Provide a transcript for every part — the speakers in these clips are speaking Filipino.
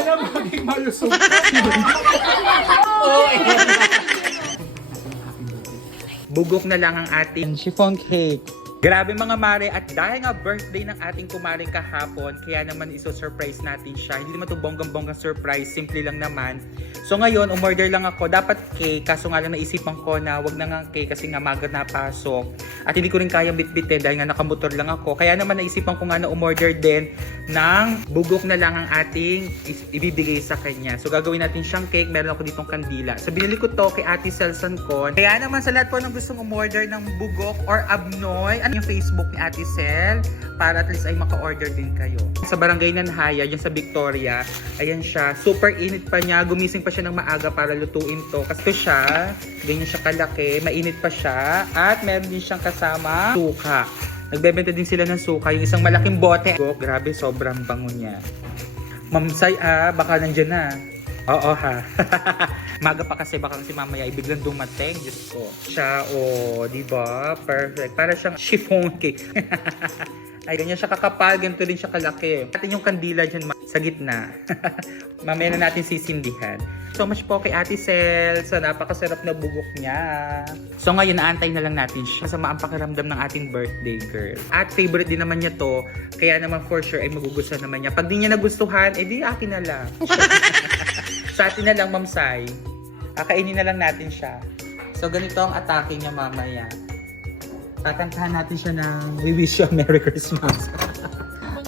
Sana maging malusog ka. Bugok na lang ang ating chiffon cake. Grabe mga mare, at dahil nga birthday ng ating kumare kahapon, kaya naman iso-surprise natin siya. Hindi naman ito bonggang-bonggang surprise, simple lang naman. So ngayon, umorder lang ako. Dapat cake, kaso nga lang naisipan ko na wag na nga cake kasi nga maga napasok. At hindi ko rin kayang bitbitin dahil nga nakamotor lang ako. Kaya naman naisipan ko nga na umorder din ng bugok na lang ang ating ibibigay sa kanya. So gagawin natin siyang cake, meron ako ditong kandila. So binili ko to kay Ate Selson Con. Kaya naman sa lahat po ng gustong umorder ng bugok or abnoy, yung Facebook ni Ate Sel para at least ay maka-order din kayo. Sa Barangay Nanhaya, yung sa Victoria, ayan siya. Super init pa niya. Gumising pa siya ng maaga para lutuin to. Kasi siya, ganyan siya kalaki. Mainit pa siya. At meron din siyang kasama suka. Nagbebenta din sila ng suka. Yung isang malaking bote. Oh, grabe, sobrang bango niya. Mamsay, baka nandyan na. Oo ha. Maga pa kasi baka kasi mamaya biglang dumating. Diyos ko. Siya, diba? Perfect. Para siyang chiffon cake. Ay, ganyan siya kakapal. Ganito rin siya kalaki. Atin yung kandila dyan sa gitna. Mamaya na natin sisindihan. So much po kay Ate Sel. So napakasarap na bugok niya. So ngayon, naantay na lang natin siya. Masama ang pakiramdam ng ating birthday girl. At favorite din naman niya to. Kaya naman for sure ay magugustuhan naman niya. Pag di niya nagustuhan, di akin na lang. Sa atin na lang, Ma'am Sai. Kainin na lang natin siya. So, ganito ang atake niya mamaya. Takantahan natin siya ng We Wish You a Merry Christmas.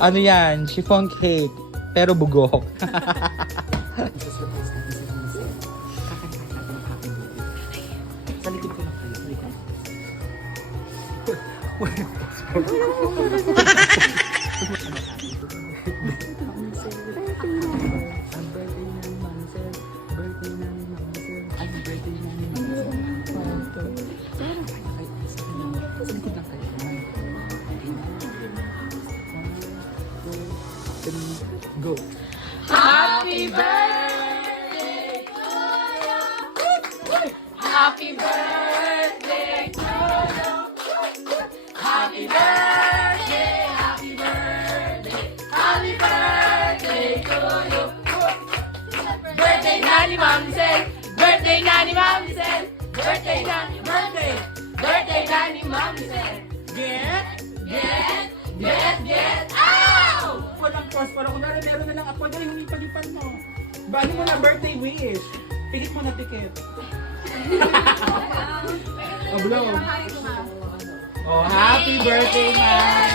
Ano yan? Chiffon cake. Pero bugok. Sa likod ko lang kayo. Sa likod. Go. Happy birthday to you. Happy birthday to you. Happy birthday, happy birthday, happy birthday to you. Birthday na ni Mamsel, birthday na ni Mamsel, birthday na ni Mamsel, birthday na ni Mamsel. Get, ow! Walang pause para kunwari meron na lang ako. Dahil humipalipan mo. Bali mo na birthday wish. Pilit mo na ticket. Blow. Happy birthday, man!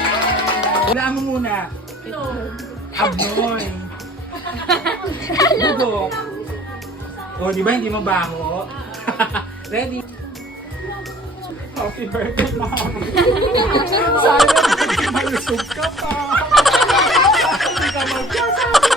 Wala mo muna. Abnoy. Bugok. Di ba hindi mabaho? Ready? Happy birthday, mama. Sana malusog ka pa. Hindi ka magkasabi.